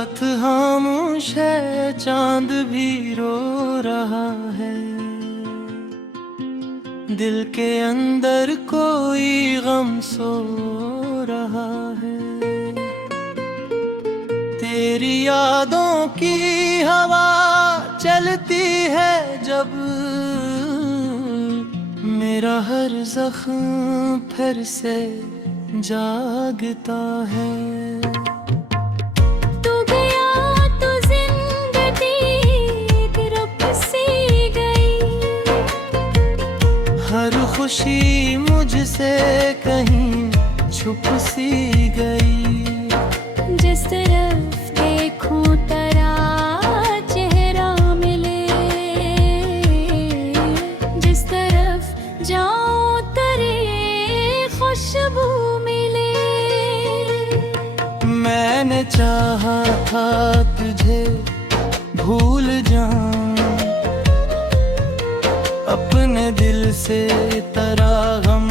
रात खामोश है, चांद भी रो रहा है। दिल के अंदर कोई गम सो रहा है। तेरी यादों की हवा चलती है जब, मेरा हर जख्म फिर से जागता है। हर खुशी मुझसे कहीं छुप सी गई। जिस तरफ देखूं तेरा चेहरा मिले, जिस तरफ जाऊं तेरी खुशबू मिले। मैंने चाहा था तुझे भूल जाऊं, अपने दिल से तेरा गम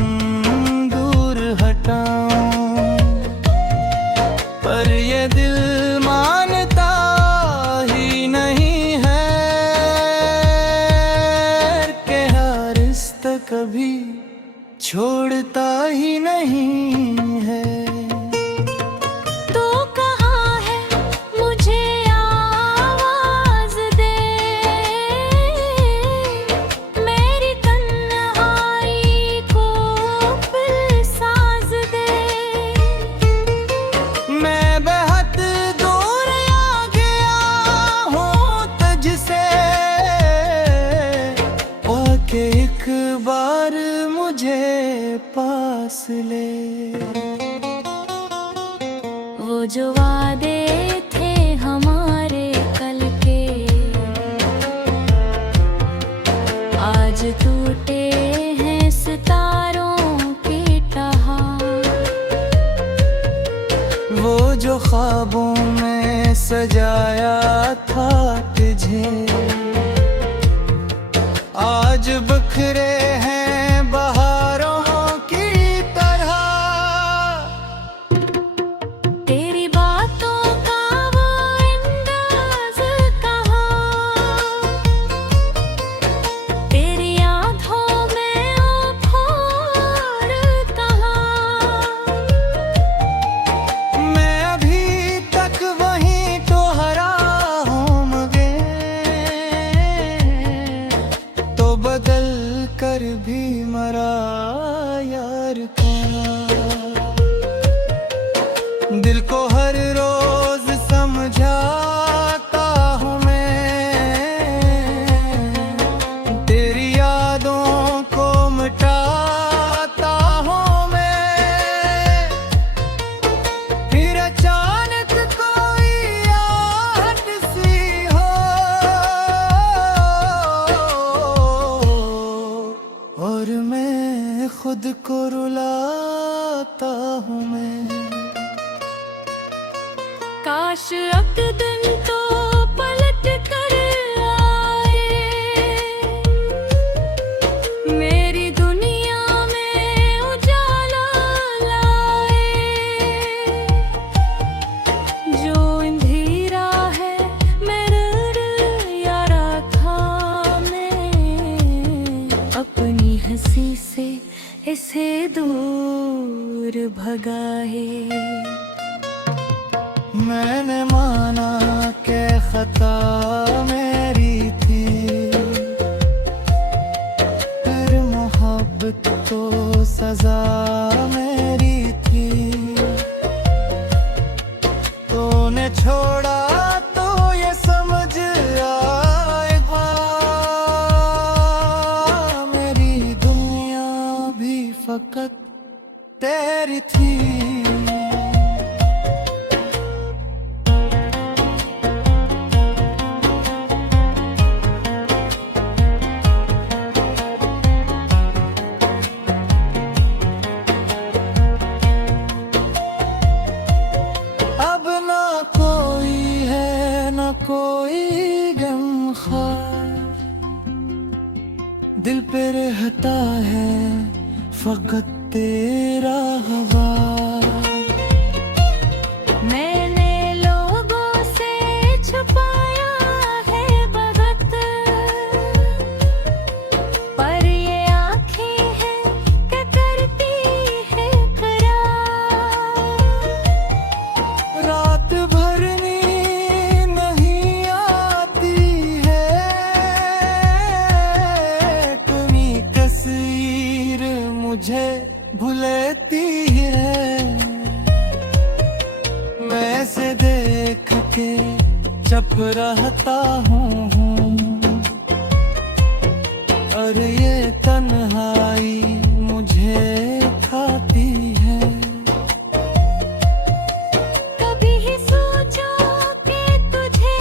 दूर हटाऊं, पर ये दिल मानता ही नहीं है कि हर रिश्ता कभी छोड़ता ही नहीं है। कि एक बार मुझे पास ले। वो जो वादे थे हमारे कल के, आज टूटे हैं सितारों की टहार। वो जो ख्वाबों में सजाया था तुझे, आज बिखरे हैं बहारों की तरह। तेरी बातों का वो अंदाज़ कहाँ, तेरी आँखों में वो फोड़ कहाँ। मैं अभी तक वहीं तो हरा हूँ मगे, तो बदल कर भी मरा यार का। दिल को हर रोज समझाता हूँ मैं, तेरी यादों को मिटाता हूँ मैं। फिर अचानक कोई आहट सी हो, और मैं खुद को रुलाता हूँ मैं। काश अब दिन तो पलट कर आए, मेरी दुनिया में उजाला लाए। जो अंधेरा है मेरे दिल यारा थामे, अपनी हंसी से इसे दूर भगाए। मैंने माना कि खता मेरी थी, फिर मोहब्बत तो सजा मेरी थी। तूने छोड़ा तो ये समझ आएगा, मेरी दुनिया भी फकत तेरी थी। कोई गमखार दिल पे रहता है फकत तेरा हवा। मैंने लोगों से मुझे भुलेती है। मैं ऐसे देख के चुप रहता हूँ, और ये तन्हाई मुझे खाती है। कभी ही सोचो कि तुझे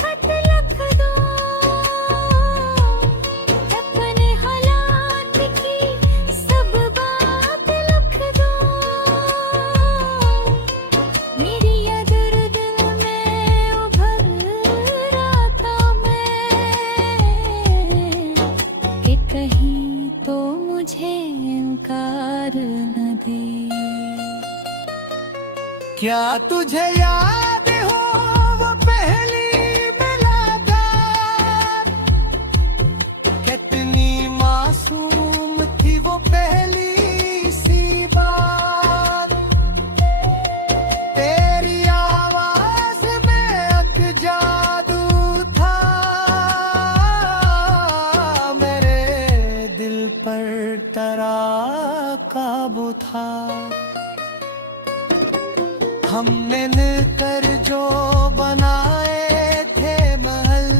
खत लिख दूं, अपने हालात की सब बात लिख दूं। मेरी ये दर्द में उभर रहा था मैं, कि कहीं तो मुझे इनकार न दे। क्या तुझे याद हो वो पहली मुलाकात, कितनी मासूम थी वो पहली सी बात। तेरी आवाज में एक जादू था, मेरे दिल पर तेरा काबू था। हमने मिलकर जो बनाए थे महल,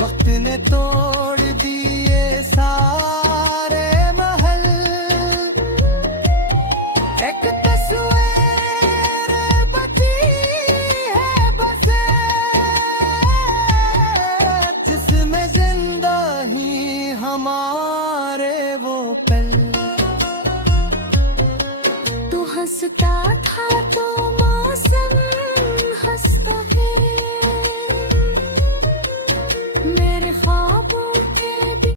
वक्त ने तोड़ दिए सारे महल। एक तस्वीर बची है बस, जिसमें जिंदा ही हमारे वो पल। हंसता था तो मौसम हंसता है, मेरे ख्वाबों के भी।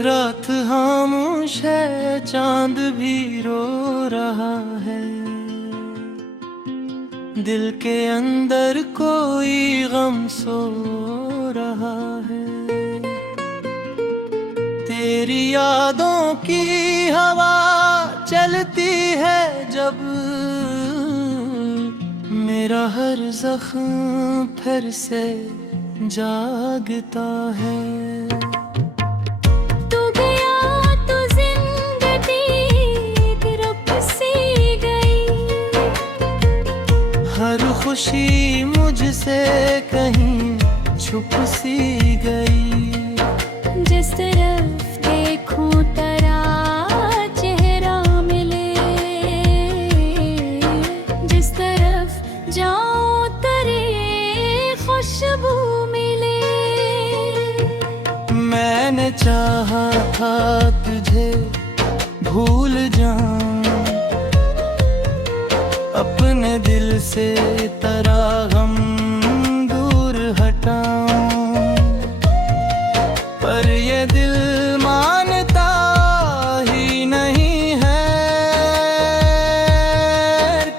रात खामोश है, चांद भी रो रहा है। दिल के अंदर कोई गम सो रहा है। तेरी यादों की हवा चलती है जब, मेरा हर जख्म फिर से जागता है। हर खुशी मुझसे कहीं छुप सी गई। जिस तरफ देखूं तेरा चेहरा मिले, जिस तरफ जाऊं तेरी खुशबू मिले। मैंने चाहा था तुझे भूल जाऊं, अपने दिल से तेरा गम दूर हटाऊं, पर ये दिल मानता ही नहीं है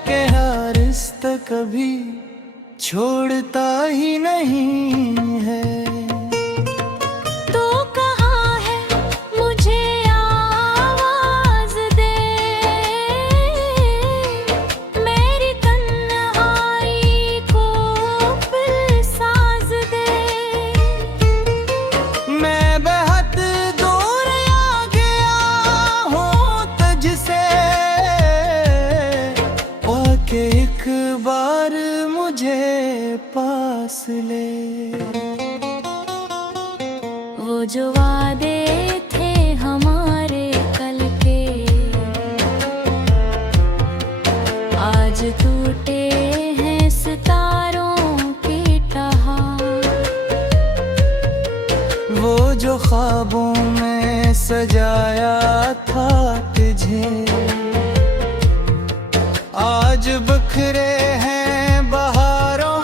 कि हर रिश्ता कभी छोड़ता ही नहीं है। तो कहाँ है मुझे आवाज दे, मेरी तन्हाई को फिर साज दे। मैं बेहद दूर आ गया हूँ तुझसे, आके एक बार मुझे पास ले। वो जो वादे थे हमारे कल के, आज टूटे हैं सितारों की टहार। वो जो ख्वाबों में सजाया था तुझे, आज बिखरे हैं बहारों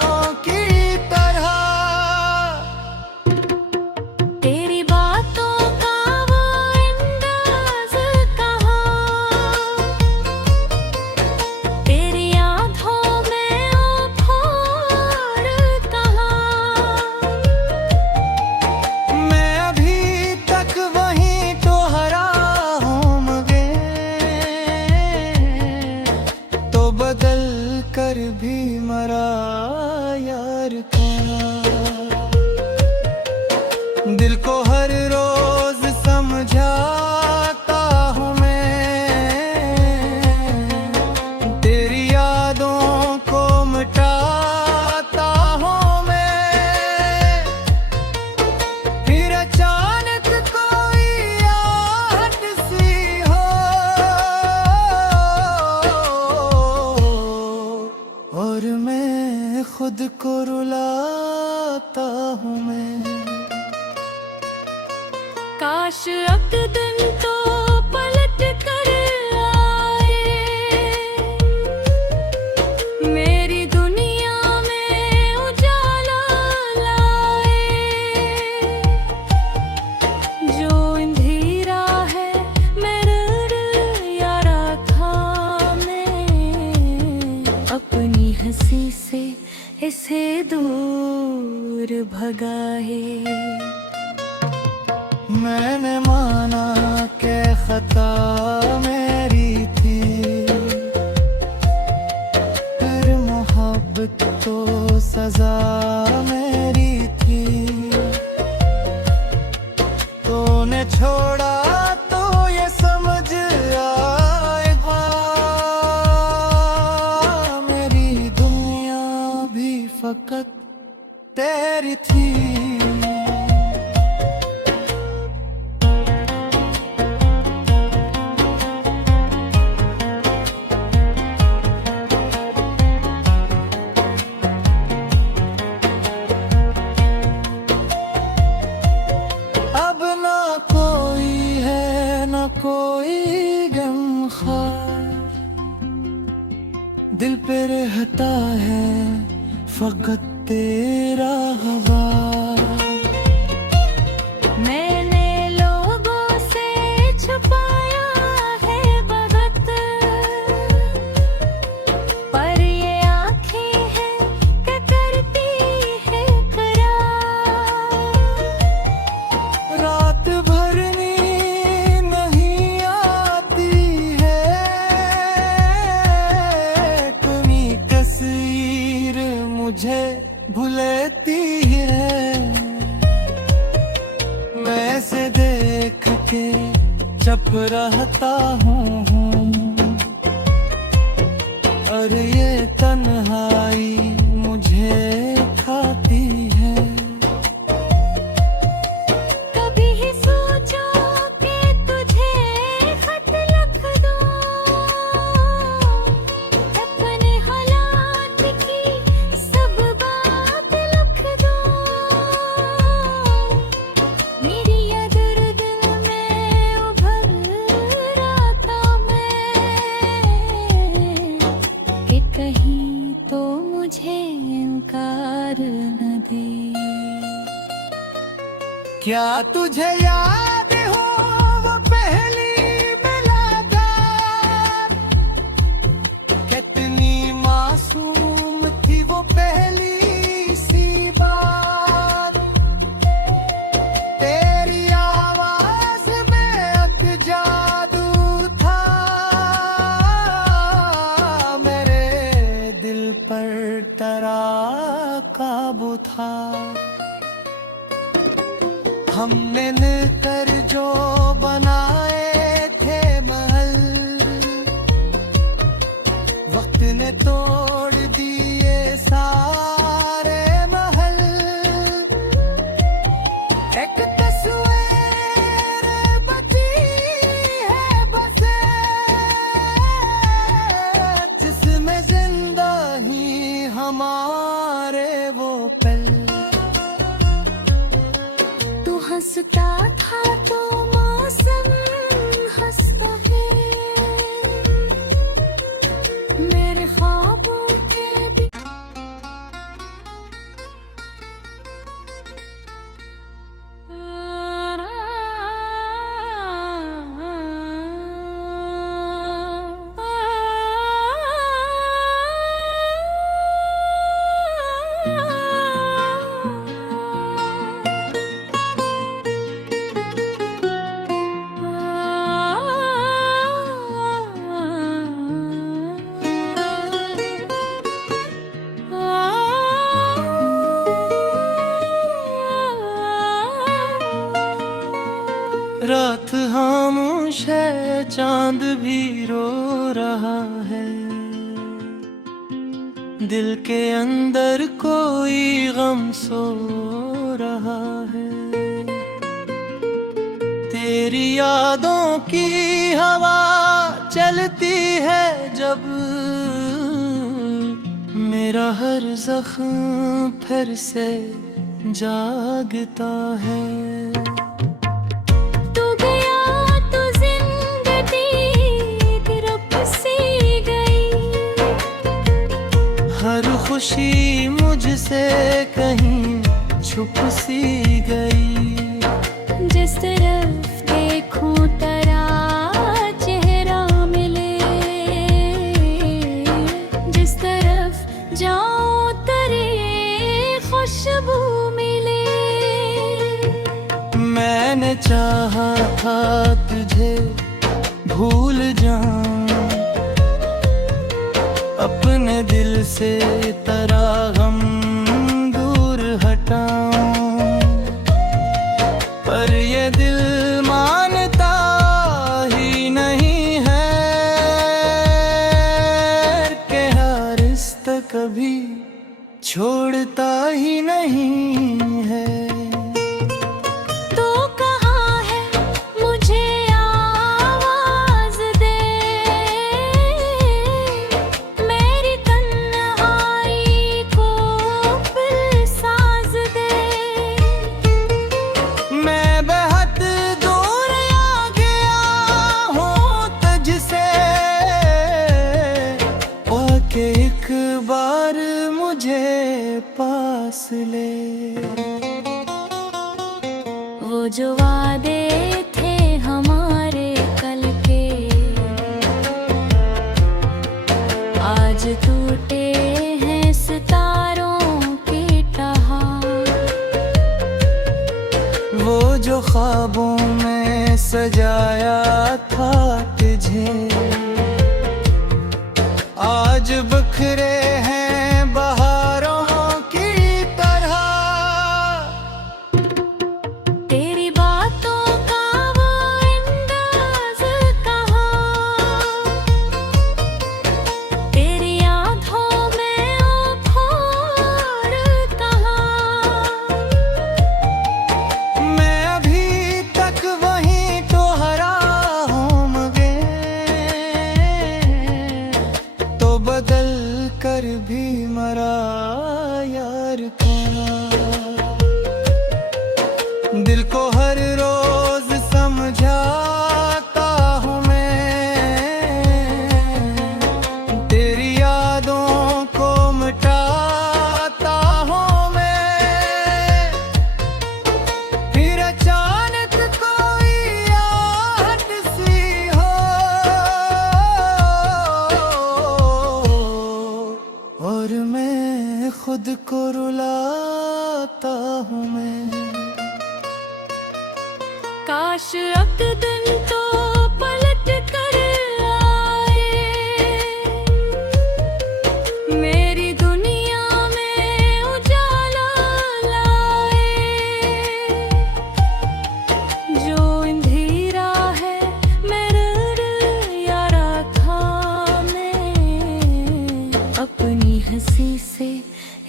तुम्हारा यार का। दिल को हर रोज समझाता हूँ मैं, तेरी यादों को मिटाता हूँ मैं। फिर अचानक कोई आहट सी हो और मैं खुद को रुलाता हूँ मैं। काश अब दिन तो पलट कर आए, मेरी दुनिया में उजाला लाए। जो अंधेरा है मेरे यारा था, मैं अपनी हंसी से इसे दूर भगाए। मैंने माना कि खता मेरी थी, फिर मोहब्बत तो सजा मेरी थी। तूने छोड़ा तो ये समझ आएगा, मेरी दुनिया भी फकत तेरी थी। अब ना कोई है ना कोई गमखार, दिल पे रहता है फकत तेरा हवा। मैंने लोगों से छुपाया है बहुत, पर ये आँखें हैं क्या करती है करार। रात भर नींद नहीं आती है, तुम्ही तस्वीर मुझे भुलेती है। मैं से देख के चुप रहता हूँ, और ये तन्हाई मुझे खाती है। कभी ही सोचो कि तुझे खत लिख दूं, अपने हालात की सब बात लिख दूं। मेरी ये दर्द में उभर आता मैं, कि कहीं तो मुझे इनकार न दे। क्या तुझे याद हो वो पहली मुलाकात, कितनी मासूम थी वो पहली सी बात। तेरी आवाज में एक जादू था, मेरे दिल पर डरा काबू था। हमने मिलकर जो बनाए थे महल, वक्त ने तोड़ दिए सारे महल। एक तस्वीर बची है बस, जिसमें जिंदा ही हमारे वो पल। तू हंसता था तो मौसम हंसता है, मेरे ख्वाबों के भी। साथ खामोश है, चांद भी रो रहा है। दिल के अंदर कोई गम सो रहा है। तेरी यादों की हवा चलती है जब, मेरा हर जख्म फिर से जागता है। तू गया तो जिंदगी रुक सी गई, हर खुशी मुझसे कहीं छुप सी गई। जिस तरफ देखूं तेरा चेहरा मिले, जिस तरफ जाऊं तेरी खुशबू मिले। मैंने चाहा था तुझे भूल जाऊं, अपने दिल से तेरा गम दूर हटाऊं, पर ये दिल मानता ही नहीं है कि हर रिश्ता कभी छोड़ता ही नहीं है। तो कहाँ है मुझे आवाज दे, मेरी तन्हाई को फिर साज दे। मैं बेहद दूर आ गया हूँ तुझसे, आके एक बार मुझे पास ले। वो जो वादे थे हमारे कल के, आज टूटे हैं सितारों की टहार। वो जो ख्वाबों में सजाया था तुझे, आज बिखरे हैं बहारों की तरह। तेरी बातों का वो अंदाज कहाँ, तेरी आँखों में वो भौर कहाँ। मैं अभी तक वहीं तो हरा हूँ मगे, तो बदल कर भी मरा यार कहाँ। दिल को हर रोज समझाता हूँ मैं, तेरी यादों को मिटाता हूँ मैं। फिर अचानक कोई आहट सी हो, और मैं खुद को रुलाता हूँ मैं। काश अब दिन तो पलट कर आए, मेरी दुनिया में उजाला लाए। जो अंधेरा है मेरे यारा थामे, अपनी हंसी से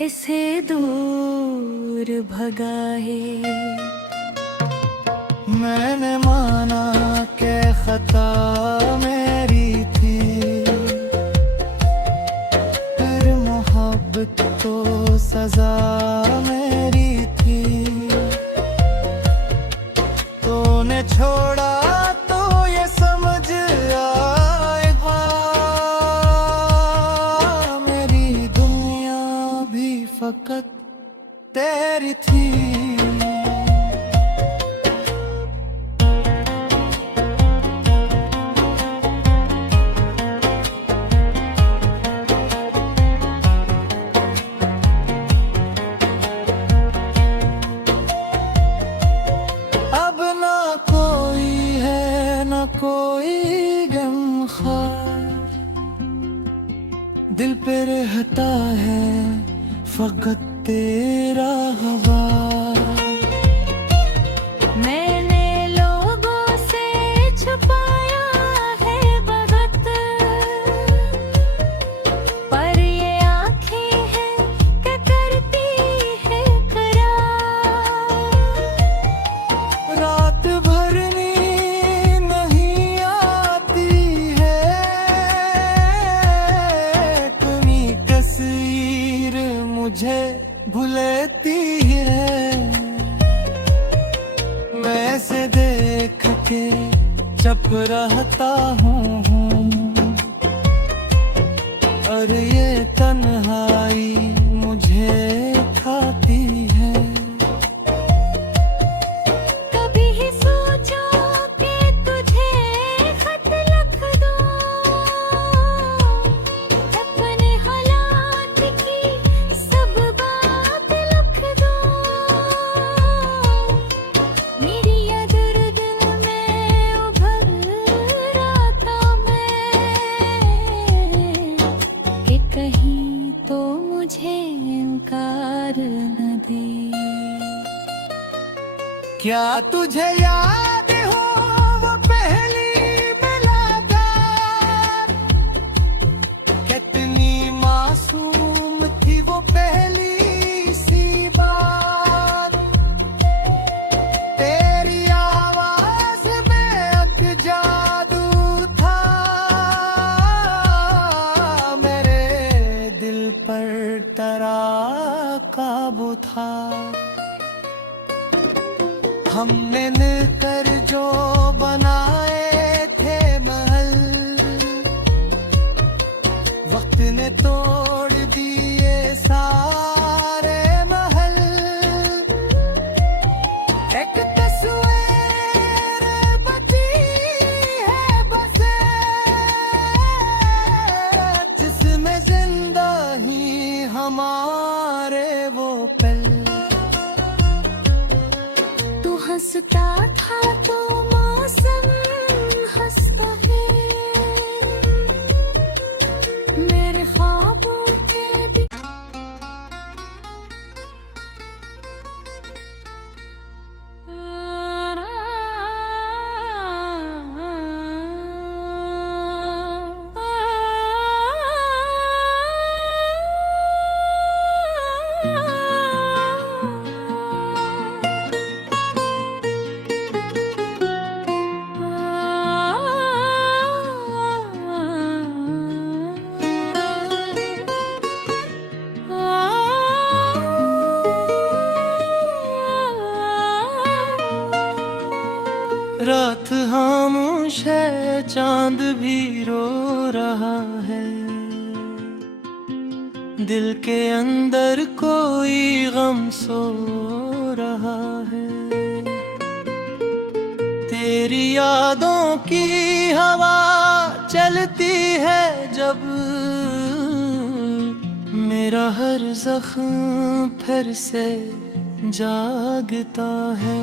इसे दूर भगाए। मैंने माना कि खता मेरी थी, फिर मोहब्बत तो सजा मेरी थी। तूने छोड़ा तो ये समझ आएगा, मेरी दुनिया भी फकत तेरी थी। कोई गमखार दिल पे रहता है फकत तेरा हवा। मैंने लोगों से भुलेती है। मैं से देख के चुप रहता हूँ, और ये तन्हाई मुझे खाती है। कभी ही सोचो कि तुझे खत लिख दूं, अपने हालात की सब बात लिख दूं। मेरी ये दर्द में उभर आता मैं, कि कहीं तो मुझे इनकार न दे। क्या तुझे याद हो वो पहली मुलाकात, कितनी मासूम थी वो पहली सी बात। तेरी आवाज में एक जादू था, मेरे दिल पर तेरा काबू था। हमने मिलकर जो बनाए थे महल, वक्त ने तोड़ दिए सारे महल। एक तस्वीर बची है बस, जिसमें जिंदा ही हमारे वो पल। हंसता था तो मौसम हंसता है, मेरे ख्वाबों के रात खामोश है, चांद भी रो रहा है। दिल के अंदर कोई गम सो रहा है। तेरी यादों की हवा चलती है जब, मेरा हर जख्म फिर से जागता है।